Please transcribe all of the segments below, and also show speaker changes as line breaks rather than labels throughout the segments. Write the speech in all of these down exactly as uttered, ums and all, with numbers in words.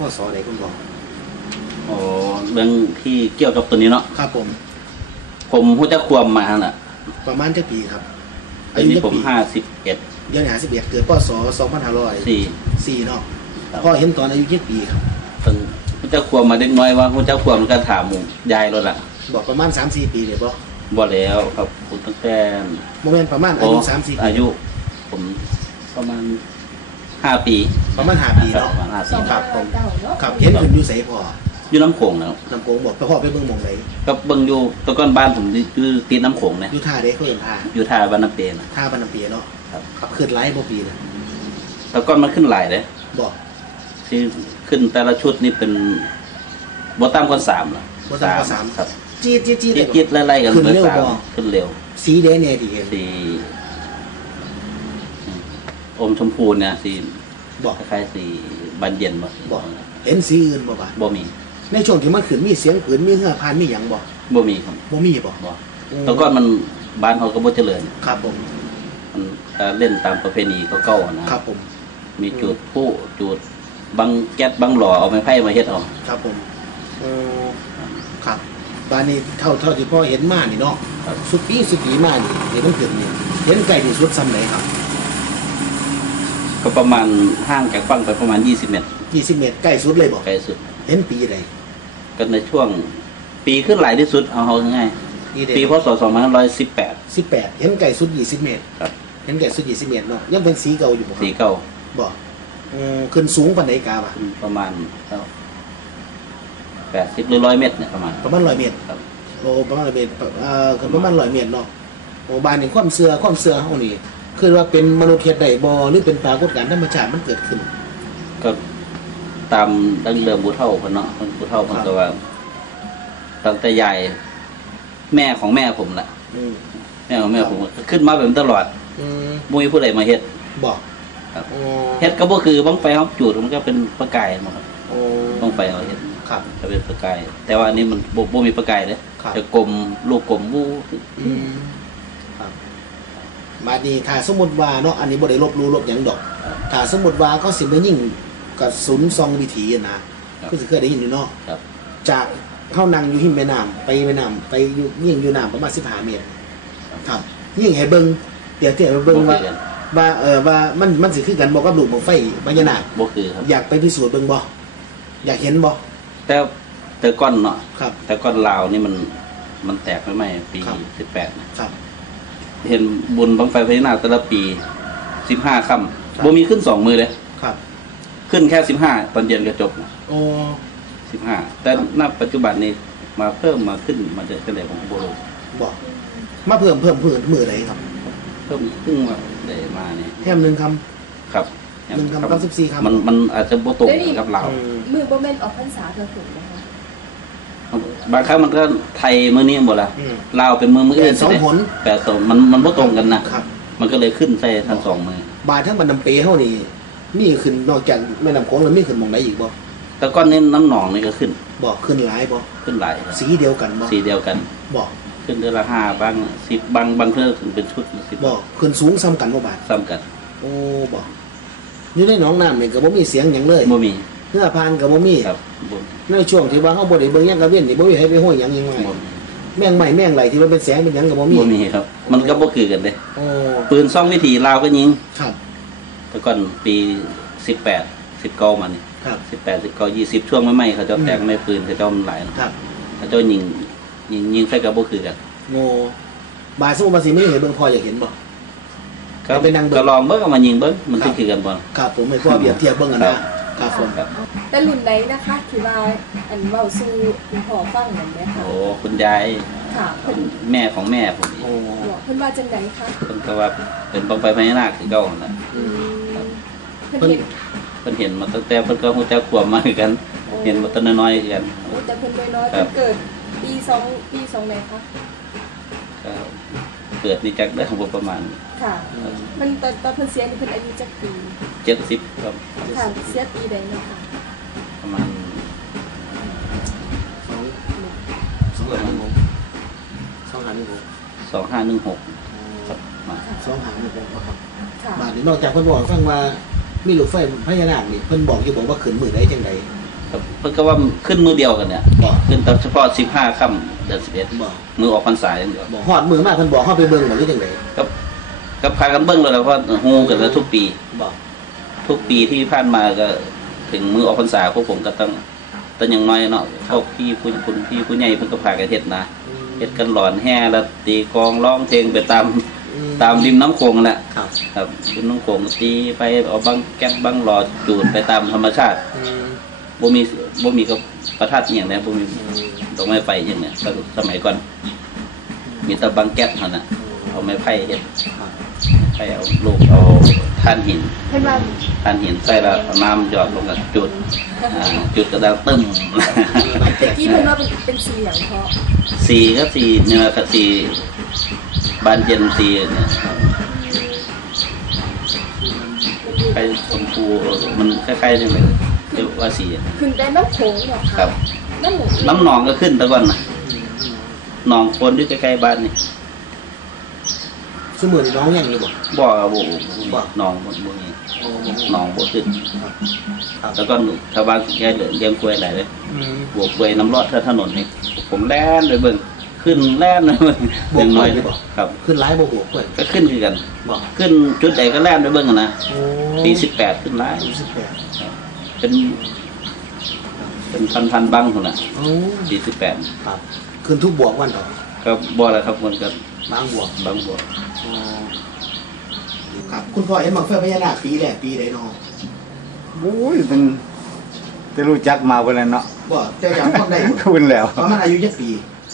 ข้อสอไหนคุณบอก
อ๋อเรื่องที่เกี่ยวกับตัวนี้เนาะ
ครับผม
ผมหัวจะควมมาน่ะ
ประมาณเท่าปีครับ
อายุผมห้าสิบเอ็ด
เดือนห้าสิบเอ็ดเกิดพศสองพันห้าร้อย
สี่
สี่เนาะพ่อเห็นตอนอายุยี่สิบปีครับ
ตึงหัวจะควมมาเด็กน้อยว่าหัวจะควมกันถามมุยายรถล่ะ
บอกประมาณสามสี่ปีเลยป่ะ
บ่แล้วครับผมตั้งแต่
โมเมนต์ประมาณอายุสามสี่
อายุผมประมาณห้าปี
ประมาณห้าปีเนาะ
ประมาณห้าปี
ครับผมครับเห็นขึ้นอยู่ใส่พ่อ
อยู่น้ำโขงแล้ว
น้ำโขงบอกพ่อไปเบิ่งมองไหน
ก็เบิ่งอยู่ตะก้อนบ้านผมอยู่ติดน้ำโขงเนี่ย
อยู่ท่าเด็กเขาเห็นท่า
อยู่ท่าบ้านน้ำเปน
ท่าบ้านน้ำเปนเนาะครับขับขึ้นไล่บ่ปีนะ
ตะก้อนมันขึ้นหลายเลย
บอก
ที่ขึ้นแต่ละชุดนี่เป็นบอตั้มก้อนสามนะ
บอตั้มก้อนสาม
ครับ
จี๊ดจี๊ดจี๊ด
จี๊ดไล่ๆกัน
ขึ้นเร็วบ่
ขึ้นเร็ว
สีแดงเนี่ยดีเห็น
สีอมชมพูเนี่ยสี
บอก
คล้ายๆสีบานเย็นบ่
บอกเห็นสีอื่นบ่บ่
บ่มี
ในช่วงที่มันขึ้นมีเสียงขืนมีเหือพานมีหยังบ่
บ่มีครับ
บ่มีบ่
บ่ตอนก่อนมันบ้านเขาก็บ่เจริญ
ครับผม
มันเล่นตามประเพณีเขาเก่านะครับ
ผม
มีจุดผู้จุดบังแก๊สบังหล่อเอาไม้ไผ่มาเฮ็ดเอา
ครับผมอ๋อครับบ้านนี้เท่าเท่าที่พ่อเห็นมานี่เนาะสุดปีสุดปีมานี่เห็นมันขึ้นนี่เห็นไก่ที่สุดซ้ำไหนครับ
ก็ประมาณห่างจากฝั่งไปประมาณยี่สิบเมตร
ยี่สิบเมตรใกล้สุดเลยบ่
ใกล้สุด
เห็นปีใด
ก็ในช่วงปีขึ้นหลายที่สุดเอาเอาง่ายปีพศสองพันห้าร้อยสิบแปด
สิบแปดเห็นไก่สุดยี่สิบเมตร
ครับ
เห็นไก่สุดยี่สิบเมตรเนาะยังเป็นสีเก่าอยู่บ่
สีเก่า
บ่อืมขึ้นสูงปานใดกาบ่
ประมาณแปดสิบหรือร้อยเมตรเนี่ยประมาณ
ประมาณร้อยเมตร
ครับ
โอ้ประมาณร้อยเมตรเอ่อประมาณร้อยเมตรเนาะโอ้บ้านนี่ความเชื่อความเชื่อเฮานี่คือว่าเป็นมนุษย์เฮ็ดได้บ่หรือเป็นปรากฏการณ์ธรรมชาติมันเกิดขึ้น
ก็ตามดั้งเดิมผู้เฒ่าเพิ่นเนาะผู้เฒ่าเพิ่นก็ว่าตั้งแต่ใหญ่แม่ของแม่ผมแหละแม่ของแม่ผมขึ้นมาแบบตลอดมุ้ยผู้ใดมาเฮ็ด
บอก
ครับเฮ็ดก็บ่คือบังไฟเฮาจุดมันก็เป็นประกายหมดครับบังไฟเฮาเฮ็ด
ครับ
จะเป็นประกายแต่ว่าอันนี้มันบ่บ่มีประกายเด้จะกลมลูกกลมวู้
อืมครับมาดีถ้าสมมุติว่าเนาะอันนี้บ่ได้ลบลู่ลบหยังดอกถ้าสมมุติว่าเขาสิมายิงกระสุนซองวิถีนะคือสิเคยได้ยินอยู่เนาะจากเข้านั่งอยู่หิมแม่น้ำไปแม่น้ำไปอยู่ยิงอยู่น้ำประมาณสิบห้าเมตรครับยิงให้เบิ่งเดี๋ยวเดี๋ยวเบิ่งว่าว่าเออว่ามันมันสิคือกันบ่กับลูกบ่ไฟพญานาค
บ่คือครับ
อยากไปพิสูจน์เบิ่งบ่อยากเห็นบ่
แต่แต่ก้อนเนาะ
ครับ
แต่ก้อนลาวนี่มันมันแตกไม่ไม่ปีสิบแปด
ครับ
เห็นบุญบังไฟพญานาคแต่ละปีสิบห้าค่ำบ่มีขึ้นสองมือเลย
ครับ
ขึ้นแค่สิบห้าตอนเย็นก็จบนะ
โอ้
สิบห้าแต่ณปัจจุบันนี้มาเพิ่มมาขึ้นมาจะเป็นอะไรของโบโล
บอกมาเพิ่มเพิ่มเพิ่มมือไหนครับ
เพิ่มขึ้นมาได้มาเนี่ย
แค่หนึ่งคำ
ครับ
หนึ่งคำเก้าสิบสี่คำ
มันมันอาจจะโบตรงกับเรา
มือโบเมนออกพรรษาเธอถูกนะคะ
บางครั้งมันก็ไทยมือนี้หมดละลาวเป็นมือมืออื่น
สองผล
แปดสองมันมันโบตรงกันนะมันก็เลยขึ้นใส่ทั้งสองมือบ
าทั้งบันน้ำเปย์เท่านี้นี่ขึ้นนอกจากแม่น้ำโขงแล้วมีขึ้นมองไหนอีกบ่
แต่ก้อนนี้น้ำหนองนี่ก็ขึ้น
บอกขึ้นหลายบ่
ขึ้นหลาย
สีเดียวกันบ่
สีเดียวกัน
บอก
ขึ้นเดือนละห้าบางสิบบางบางเพื่อถึงเป็นชุดสิบ
บอกขึ้นสูงซ้ำกันบ่บาท
ซ้ำกัน
โอ้บอกอยู่ในหนองน้ำนี่ก็บ่มีเสียงอย่างเลย
บ่มี
เพื่อพานก็บ่มี
ครับ
ในช่วงที่ว่าเขาบ่ได้เบิ่งหยังกระเว้นนี่บ่มีให้ไปห้อยหยังยังไงแม่งใหม่แม่งไหลที่มันเป็นแสงเป็นหยังก็บ่มี
บ่มีครับมันก็บ่คือกันเด้
โอ้
ปืนซ่องวิถีลาวก็ยิง
ครับ
แต่ก่อนปีสิบแปดสิบเก้ามานี่สิบแปดสิบเก้ายี่สิบช่วงไม่ไม่เขาจะแตกไม่ปืนเขาจะมันหลาย
ครับ
เขาจะยิงยิงยิงใส่กระบอกคือกัน
โง่บาสมุมาสีไม่เห็นเบิ้งพออยากเห็นบ่
ก็ไปนั่งก็ลองเบิ้งก็มายิงเบิ้งมันที่คือกันบ่
ครับผมไม่พอเบียบเทียบเบิ้งกันนะครับผม
แต่รุ่นไหนนะคะที่ว่าอันเบาสู้คุณพ่อฟังเหมือนไหมคะ
โอ้คุณยายคุณแม่ของแม่ผม
โอ้เพิ่นว่าจังไดคะ
เพิ่นก็ว่าเป็นบังไฟพญานาคที่เก่าน่ะ
เพิ่นเห็น
เพิ่นเห็นมาตั้งแต่เพิ่นก็ฮู้จักความมาคือกันเห็นมาตั้งน้อยๆกัน
โอ้แต่เพิ่นน้อยๆเพิ่นเกิดปีสองปีสองไหนคะ
ก็เกิดนี่จักได้ของประมาณ
ค่ะมันตอนตอนเพิ่นเสียนี่เพิ่นอายุจักปี
เจ็ดสิบครับ
ค่ะเสียปีใดเนาะค่ะ
ประมาณ
สองสองห้าหนึ่งหกสองห้าหนึ่งหก
สองห้าหนึ่งหก
ครับมาสองห้าหนึ่งหกครับมาเดี๋ยวนอกจากเพิ่นบอกฟังว่ามีลูกไฟพญานาคนี่เพิ่นบอกอยู่บอกว่าขึ้นมือได้จังได
ครับเพิ่นก็ว่าขึ้นมือเดียวกันเนี่ยขึ้นแต่เฉพาะสิบห้าค่ำเดือนสิบเอ็ดมือออกพรรษาอย่างเดียว
บ่ฮอดมือมากเพิ่นบอกเฮาไปเบิ่งบ่หรือจังได๋
ครับกับพากันเบิ่งแล้วเพราะฮู้กันแล้วทุกปี
บ่
ทุกปีที่ผ่านมาก็ถึงมือออกพรรษาพวกผมก็ต้องแต่อย่างน้อยเนาะพวกพี่ผู้คุณพี่ผู้ใหญ่เพิ่นก็พากันเฮ็ดนะเฮ็ดกันหลอนแห่แล้วตีกลองร้องเพลงไปตามตามริมน้ำโขงนั่นแหละครับครับริมน้ำโขงตีไปเอาบังแก๊กบังหลอดจูดไปตามธรรมชาติบ่มีบ่มีกับประทัดอหย่างนี้บ่มีดอกไม้ไฟอย่างเนี้ยสมัยก่อนมีแต่บังแก๊กเท่านั้นเอาไม้ไผ่เฮ็ดไผ่เอาลูกเอาท่านหินท่านหินใส่แล้วน้ำหยอดลงกับจุดจุดกระดาษตึ้ม
ที่เพิ่นว่าเป็นสีอย่างเพราะ
สีก็สีเนื้อกับสีบานเย็นสีเนี่ยไปชมพูมันคล้ายๆนี่เลยเรียกว่าสี
ขึ้นได้น้ำโขงหรอ
ครับน้ำน้ำหนองก็ขึ้นตะก่อนนะหนองคนที่ใกล้ๆบ้านนี่
สมือน้องยังอยู่บ่
บ่บ่บ่หนองบ่บ่มีหนองบ่ขึ้นแล้วก็ชาวบ้านแกเลี้ยงกล้วยหลายเลยบวกกล้วยน้ำรอดถนนนี่ผมแล่นไปเบิ่งขึ้นแล่นเลยอย่างน้อยครับ
ขึ้นหลายบ่บวกกล้วย
ก็ขึ้นคือกันขึ้นจุดใดก็แล่นไปเบิ่งนะปีสิบแปดขึ้นหลายสิบแปดเป็นเป็นพันๆบังพุ่นน่ะปีสิบแปด
ครับขึ้นทุกบวกวันต่อ
ครับบ่แล้วครับมันก็
บางบวก
บางบวก
ครับคุณพ่อเห็นบังไฟพญานาคปีแรกปีใดเนาะ
โอ้ยมันจะรู้จักมาเพิ่นแล้วเนาะ
บ่แต่จำความได้
คุณแล้ว
ประมาณอายุจักปี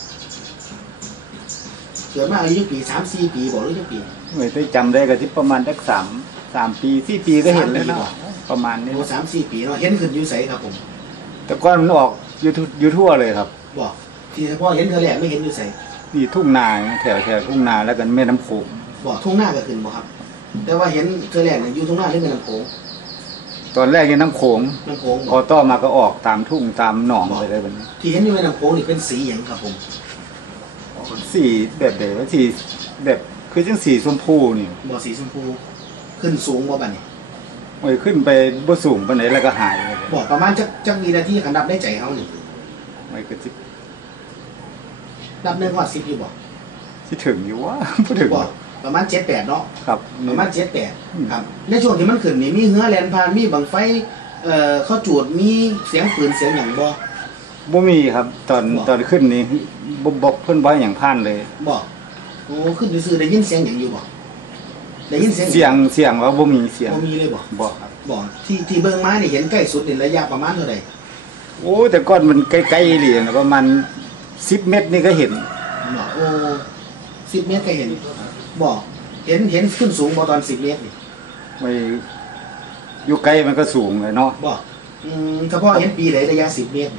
เกิดมาอายุจักปี สามสี่ ปีบ่หรือจักปี
ไม่ได้จำได้ก็ที่ประมาณสักสาม สามปีสี่ปีก็เห็นแล้วเนาะประมาณนี้
โอ้ สามสี่ ปีเนาะเห็นขึ้นอยู่ไสครับผม
แต่ก่อนมันออกอยู่อยู่ทั่วเลยครับ
บ่ที่พ่อเห็นเธอแรกไม่เห็นอยู่ไส
นี่ทุ่งนาแถวแถวทุ่งนาแล้วกันแม่น้ำโขง
บ่ทุ่งนาก็ขึ้นบ่ครับแต่ว่าเห็นเธอแรกเนี่ยอยู่ทุ่งนาหรือแม่น้ำโขง
ตอนแรกยังน้ำโขง
น้ำโขง
พอต่อมาก็ออกตามทุ่งตามหนองไปเลยแบบนี้
ที่เห็นอยู่แม่น้ำโขงนี่เป็นสีอย่างครับผม
สีแบบไหนว่าสีแบบคือจังสีชมพูนี่
บ่สีชมพูขึ้นสูงบ่บัดนี้
โอ้ยขึ้นไปบ่สูงปานไหนแล้วก็หายเลย
บ่ประมาณจักจักมีนาทีกันดับได้ใจเฮานี่
ไม่ก็สิ
ดับหนึ่งฮอดสิบอยู่บ่
สิถึงอยู่วะบ่ถึง
บ่ประมาณเจ็ดแปดเนาะ
ครับ
ประมาณเจ็ดแปดครับในช่วงที่มันขึ้นนี่มีเหือแล่นผ่านมีบังไฟเอ่อเขาจูดมีเสียงปืนเสียงหยังบ่
บ่มีครับตอนตอนขึ้นนี่บ่บอกเพิ่นบ่หยังผ่านเลย
บ่โอ้ขึ้นซื่อๆได้ยินเสียงหยังอยู่บ่ได้ยินเสียง
เสียงเสียงว่าบ่มีเสียง
บ่มีเลยบ่
บ่ครับ
บ่ที่ที่เบิ่งมานี่เห็นใกล้สุดนี่ระยะประมาณเท่าใด
โอ้แต่ก่อนมันใกล้ๆนี่ประมาณสิบเมตรนี่ก็เห็น
บ่โอ้สิบเมตรก็เห็นบ่เห็นเห็นขึ้นสูงบ่ตอนสิบเมตรนี่
ไม่อยู่ไกลมันก็สูงเลยเนาะ
บ่อืมเฉพาะเห็นปีใดระยะสิบเมตร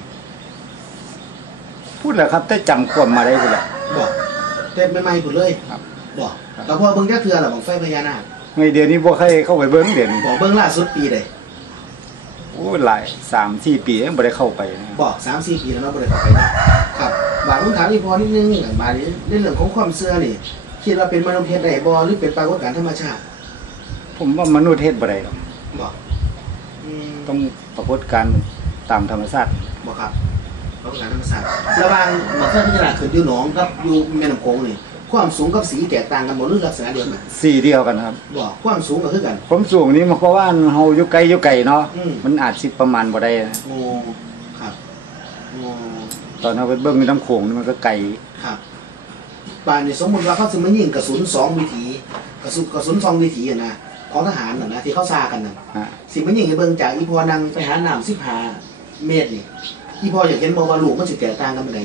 พูดแล้วครับแต่จำความมาได้พุ่นล่ะ
บ่แต่ใหม่ๆพุ่นเลยครับบ่แล้วพอเบิ่งจักเทื่อล่ะบังไฟพญานาค
ไงเดี๋ยวนี้บ่ใครเข้าไปเบิ่งเดี๋ยวนี้
บ่เบิ่งล่าสุดปีใด
โอ้หลาย สามสี่ ปียังบ่ได้เข้าไป
บ่ สามสี่ ปีแล้วเนาะบ่ได้เข้าไปนะครับบางคำถามอีกพอนิดนึงมาในเรื่องของความเชื่อนี่คิดว่าเป็นมนุษย์เฮ็ดได้บ่หรือเป็นปรากฏการณ์ธรรมชาติ
ผมว่ามนุษย์เฮ็ดบ่ได้หรอก
บ่อืม
ต้องปรากฏการณ์ตามธรรมชาติ
บ่ครับปรากฏการณ์ธรรมชาติระหว่างบังไฟพญานาคขึ้นอยู่หนองกับอยู่แม่น้ำโขงนี่ความสูงกับสีแตกต่างกันบ่หรือลักษณะเดียวกัน
สีเดียวกันครับ
บ่ความสูงก็คือกัน
ความสูงนี้มันเพราะว่าเฮาอยู่ไกลอยู่ไกลเนาะมันอาจสิประมาณบ่ได้
โอ้ครับโอ้
ตอนเฮาไปเบิ่งในน้ำโขงนี่มันก็ไกล
ครับป่านนี่สมมุติว่าเขาสิมายิงกระสุนสองวิถีกระสุนกระสุนสองวิถีอ่ะนะของทหารน่ะนะที่เขาซากันน่ะสิมายิงให้เบิ่งจากอีพอนั่งไปหาน้ำสิบห้าเมตรนี่อีพออยากเห็นบ่ว่าลูกมันสิแตกต่างกันปานใด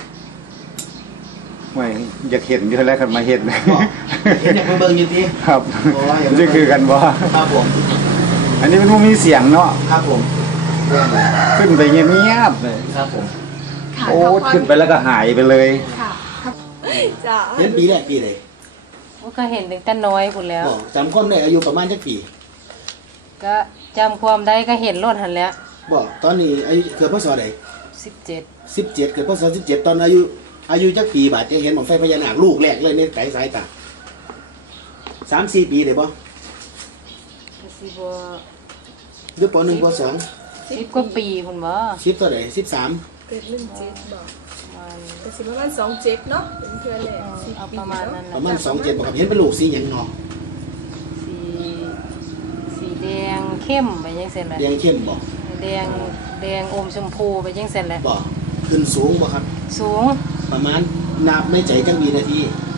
ไม่อยากเห็นอยู่แล้วกันมาเห็น
เห็นอยากมาเบิ่งอยู่ติ
ครับนี่คือกันบ่
ครับผม
อันนี้มันบ่มีเสียงเนาะ
ครับผม
ขึ้นไปเงียบๆเลย
ครับผม
โอ้ขึ้นไปแล้วก็หายไปเลย
ค่ะจ้ะ
เห็นปีแรกปีใด
ก็เห็นตั้งแต่น้อยพุ่นแล้ว
จำความได้อายุประมาณจักปี
ก็จำความได้ก็เห็นรถหันแล้ว
บ่ตอนนี้อายุเกิดพศใด
สิบเจ็ด
สิบเจ็ดเกิดพศสิบเจ็ดตอนอายุอายุจักปีบาดจะเห็นบังไฟพญานาคลูกแรกเลยในไกลสายตา สามสี่ ปีได้บ่
สิบ่
หรือป หนึ่ง ป สอง
สิ
สิบกว่าปีพุ่นบ่
สิบเท่าไหร่สิบสาม
เกิดหนึ่งเจ็ดบอก
ประมาณ
ก็สิประมาณสองเจ็ดเนาะเป็นเพื่อนแหละ
เออ
สิบ
เอา
ปี
ประมาณ
เนาะ
นั้น
ประ
นะ
มาณสองเจ็ดบอกครับเห็นเป็นลูกสีหยังเนาะ
สีสีแดงเข้มไปจังซี่แหละ
แดงเข้มบ่
แดงแดงอมชมพูไปจังซี่แหละ
บ่ขึ้นสูงบ่ครับ
สูง
ประมาณนับไม่ใจจังมีนาที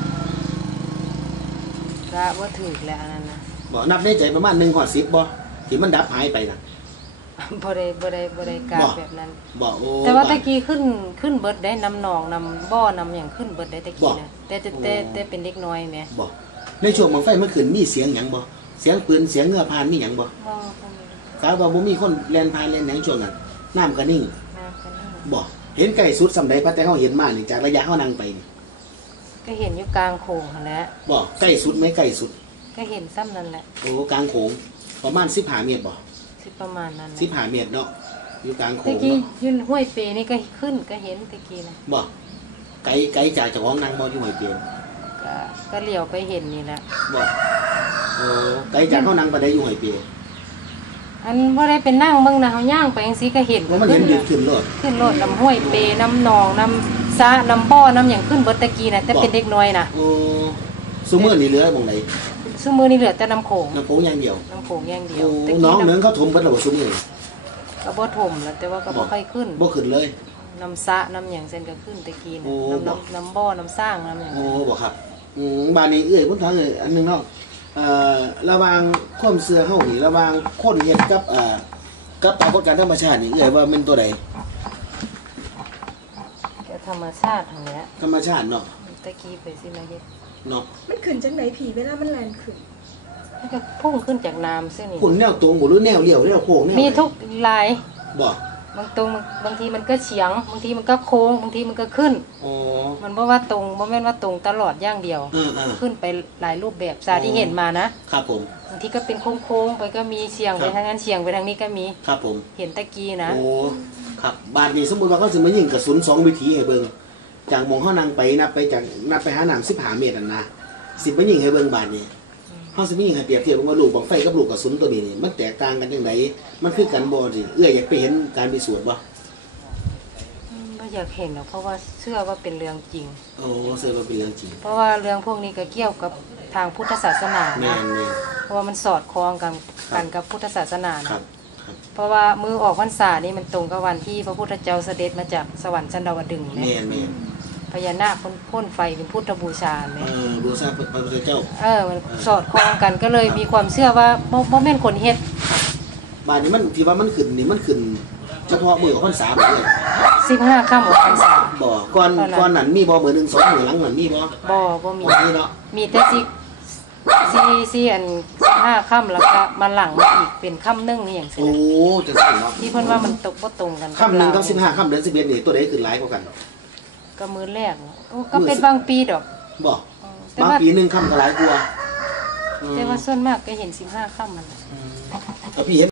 ก็บ่ถูกแล้วอันนั้นนะ
บ่นับในใจประมาณหนึ่งหอดสิบบ่ที่มันดับหายไปนะ
บ่ได้บ่ได้บ่ได้การ
บ่
แบบนั้น
บ่โอ้
แต่ว่า
บ่
ตะกี้ขึ้นขึ้นเบิดได้น้ำหนองน้ำบ่อน้ำหยังขึ้นเบิดได้ตะกี้
บ่
นะแต่แต่แต่
โอ้
แต่เป็นเด็กน้อยแหม
บ่ในช่วงบังไฟมันขึ้นมีเสียงหยังบ่เสียงปืนเสียงเงือพานมีหยังบ่
บ่บ่มี
กาว่าบ่มีคนแล่นพานแล่นหยังช่วงนั้นน้ำก็นิ่ง
น้ำกันนี่
บ่เห็นไก่สุดสำใดพะแต่เฮาเห็นมานี่จากระยะเฮานั่งไปนี่
ก็เห็นอยู่กลางโขงหั่นแหละ
บ่ใกล้สุดไหมใกล้สุด
ก็เห็นซ้ำนั่นแหละ
โอ้กลางโขงประมาณสิบห้าเมตรบ่
สิประมาณนั้น
สิบห้าเมตรเนาะอยู่กลางโข
ตะ
ง
กี้
เนาะ
ยืนห้วยเปนี่ก็ขึ้นก็เห็นตะกี้นะ
บ่ไกลไกลจากเจ้าของนั่งบ่อยู่ห้วยเปียน
ก็ก็เหลียวไปเห็นนี่แหละ
บ่โอ้ไกลจากเฮานั่งไปได้อยู่ห้วยเปียน
อันบ่ได้เป็นนั่งเบิ่งนะเฮาย่างไปจังซี่ก็เห็น
ว่ามันเห็น
ขึ้
เดือด
น่ะ
ขึ้นโลด
ขึ้นรถน้ำห้วยเปน้ำหนองน้ำสระน้ำบ่อน้ำหยังขึ้นเบิดตะกี้นะแต่เป็นเด็กน้อยนะ
โอ้ซุมื้อนี่เหลือหม่องใด
ซุมื้อนี้เหลือแต่น้ำโขง
น้ำโขงอย่างเดียว
น้ำโขงอย่างเดียว
โอ้
ตะ
น้
กี้
องเหนือง
น้ำ
เขาถมเบิดแล้วบ่ซุมื้อนี่
ก็บ่ถมแล้วแต่ว่าก็บ่ค่อยขึ้น
บ่ขึ้นเลย
น้ำสระน้ำหยังเส้นก็ขึ้นตะกี้นะ
โอ้
น้ำน้ำน้ำบ่อน้ำสร้างน้ำหยัง
โอ้บ่ครับอืมบ้านนี้เอ้ยพุ่นทางเอ้ยอันหนึงเนาะเอ่อระหว่างความเชื่อเฮานี่ระหว่างคนเฮ็ดกับเอ่อกับปรากฏการณ์ธรรมชาตินี่เอ้ยว่ามันตัวใด
ก็ธรรมชาติหั่นแหละ
ธรรมชาติเนาะ
ตะกี้ไปสิมาเฮ็ด
เนาะ
มันขึ้นจังไหนผีเวลามันแลนขึ้น
มันก็พุ่งขึ้นจากน้ำซึ่งนี่
คุณแนวตรงบ่หรือแนวเลี้ยวแนวโค้งแนว
มีทุกลาย
บ่
บางตรงบางทีมันก็เฉียง บางทีมันก็โค้งบางทีมันก็ขึ้น
อ๋อ
มันบ่ว่าตรงบ่แม่นว่าตรงตลอดอย่างเดียว
เออ
ขึ้นไปหลายรูปแบบสาที่เห็นมานะครับ
ผม
บางทีก็เป็นโค้งๆไปก็มีเฉียง
ครั
ไป
บ
ทางนั้นเฉียงไปทางนี้ก็มี
ครับผม
เห็นตะกี้นะ
โอ้ครับบาดนี้สมมุติว่าเขาสิมายิงกระสุนสองวิถีให้เบิ่งจากหมองเฮานั่งไปนับไปจากนับไปหาน้ำสิบห้าเมตรนั่นนะสิมายิงให้เบิ่งบาดนี้เฮาสิมายิงให้เปรียบเทียบว่าลูกบังไฟกับลูกกระสุนตัวนี้นี่มันแตกต่างกันจังไดมันคือกันบ่สิเอื้อยอยากไปเห็นการพิสูจน์บ่
อืมบ่อยากเห็นหรอกเพราะว่าเชื่อว่าเป็นเรื่องจริง
โอ้เชื่อว่าเป็นเรื่องจริง
เพราะว่าเรื่องพวกนี้ก็เกี่ยวกับทางพุทธศาสนา
แม่
นะ
นแม่น
เพราะว่ามันสอดคล้องกัน
ครับ
กันกับพุทธศาสนา
ครั
นะ
บครับ
เพราะว่ามือออกพรรษานี่มันตรงกับวันที่พระพุทธเจ้าเสด็จมาจากสวรรค์ชั้นดาวดึงส์
แม่
เนี่ย
นแม่น
พญานาคพ่นพ่นไฟเป็นพุทธบูชา
เอ
เนี่ย
อบูชาพระพุทธเจ้า
เออมันสอดคล้องกันก็เลยมีความเชื่อว่าบ่บ่แม่นคนเฮ็ด
บาดนี้มันที่ว่ามันขึ้นนี่มันขึ้นเฉพาะมื้อของพรรษาบ่เลย
สิบห้าค่ำออกพรรษา
บ่ก่อน
เท่านั้น
ก่อนนั้นมีบ่มื้อหนึงสองมื้อหลังนั้นมีบ่
บ่บ่มี
บ่มีเนาะ
มีแต่สิสิสิอันห้าค่ำแล้วก็มาหลังมาอีกเป็นค่ำหนึงนี่อย่างเงี้
โอ้
ย
จังซี่เนาะ
ที่เพิ่นว่ามันตกบ่ตรงกัน
ค่ำหนึ่งกับ
เร
สิบห้าค่ำเดือนสิบเอ็ดนี่ตัวใดขึ้นหลายกว่ากัน
ก็มื้อแรกโอ้ก็เป็นบางปีดอก
บอก
แต่
บาง
ว่า
ปีหนึ่งค่ำก็หลายกว่าอืม
แต่ว่าส่วนมากก็เห็นสิบห้าค่ำมันแหละ
แต่พี่เห็น